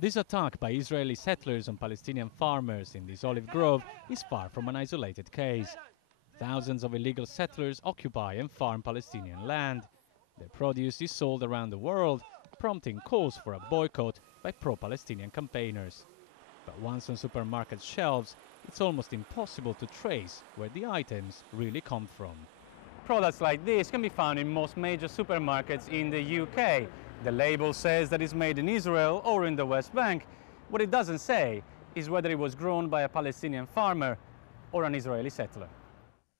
This attack by Israeli settlers on Palestinian farmers in this olive grove is far from an isolated case. Thousands of illegal settlers occupy and farm Palestinian land. Their produce is sold around the world, prompting calls for a boycott by pro-Palestinian campaigners. But once on supermarket shelves, it's almost impossible to trace where the items really come from. Products like this can be found in most major supermarkets in the UK. The label says that it's made in Israel or in the West Bank. What it doesn't say is whether it was grown by a Palestinian farmer or an Israeli settler.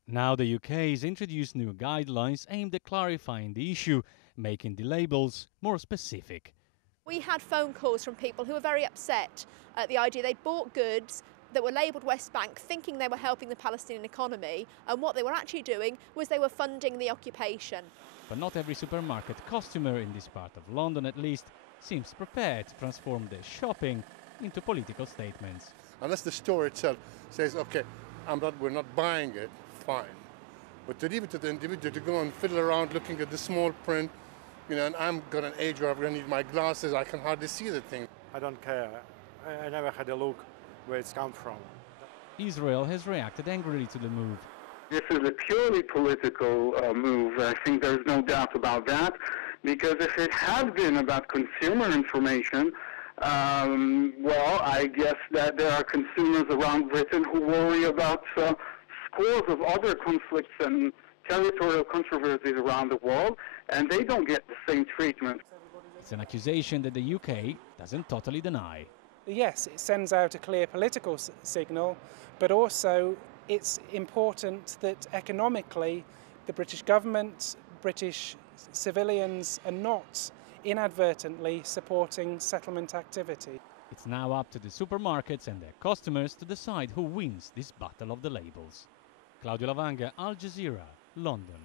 Now the UK has introduced new guidelines aimed at clarifying the issue, making the labels more specific. We had phone calls from people who were very upset at the idea they'd bought goods that were labelled West Bank thinking they were helping the Palestinian economy, and what they were actually doing was they were funding the occupation. But not every supermarket customer, in this part of London at least, seems prepared to transform their shopping into political statements. Unless the store itself says, okay, we're not buying it, fine. But to leave it to the individual to go and fiddle around looking at the small print, and I'm got an age where I'm going to need my glasses, I can hardly see the thing. I don't care. I never had a look where it's come from. Israel has reacted angrily to the move. This is a purely political move. I think there's no doubt about that, because if it had been about consumer information, well, I guess that there are consumers around Britain who worry about scores of other conflicts and territorial controversies around the world, and they don't get the same treatment. It's an accusation that the UK doesn't totally deny. Yes, it sends out a clear political signal, but also it's important that economically the British government, British civilians are not inadvertently supporting settlement activity. It's now up to the supermarkets and their customers to decide who wins this battle of the labels. Claudio Lavanga, Al Jazeera, London.